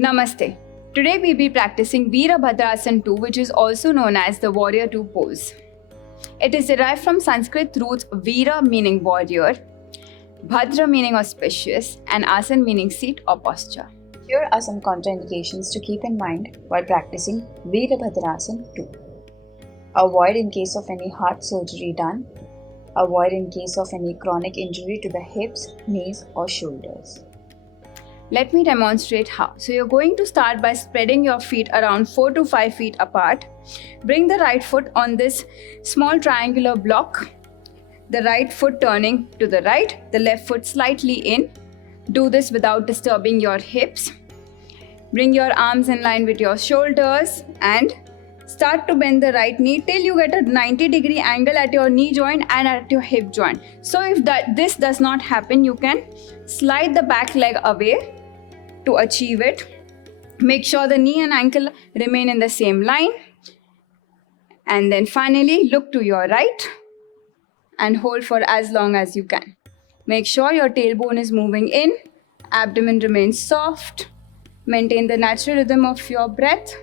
Namaste. Today we'll be practicing Virabhadrasana II, which is also known as the Warrior II pose. It is derived from Sanskrit roots Vira meaning warrior, Bhadra meaning auspicious, and Asan meaning seat or posture. Here are some contraindications to keep in mind while practicing Virabhadrasana II. Avoid in case of any heart surgery done. Avoid in case of any chronic injury to the hips, knees or shoulders. Let me demonstrate how. So you're going to start by spreading your feet around 4 to 5 feet apart. Bring the right foot on this small triangular block. The right foot turning to the right, the left foot slightly in. Do this without disturbing your hips. Bring your arms in line with your shoulders and start to bend the right knee till you get a 90-degree angle at your knee joint and at your hip joint. So if this does not happen, you can slide the back leg away to achieve it. Make sure the knee and ankle remain in the same line. And then finally, look to your right and hold for as long as you can. Make sure your tailbone is moving in, abdomen remains soft. Maintain the natural rhythm of your breath.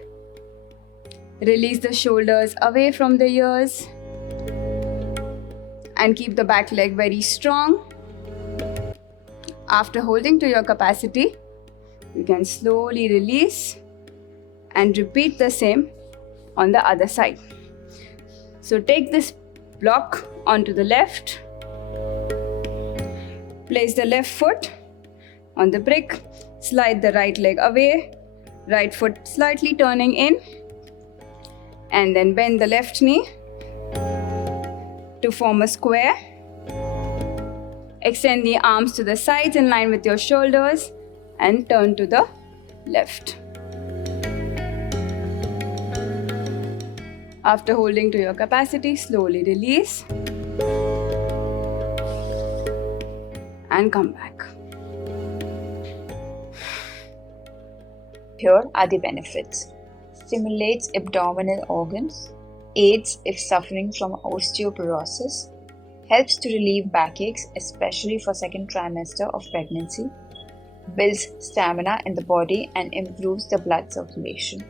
Release the shoulders away from the ears. And keep the back leg very strong. After holding to your capacity, you can slowly release and repeat the same on the other side. So take this block onto the left. Place the left foot on the brick. Slide the right leg away. Right foot slightly turning in. And then bend the left knee to form a square. Extend the arms to the sides in line with your shoulders and turn to the left. After holding to your capacity, slowly release and come back. Here are the benefits. Stimulates abdominal organs, aids if suffering from osteoporosis, helps to relieve backaches, especially for second trimester of pregnancy, builds stamina in the body and improves the blood circulation.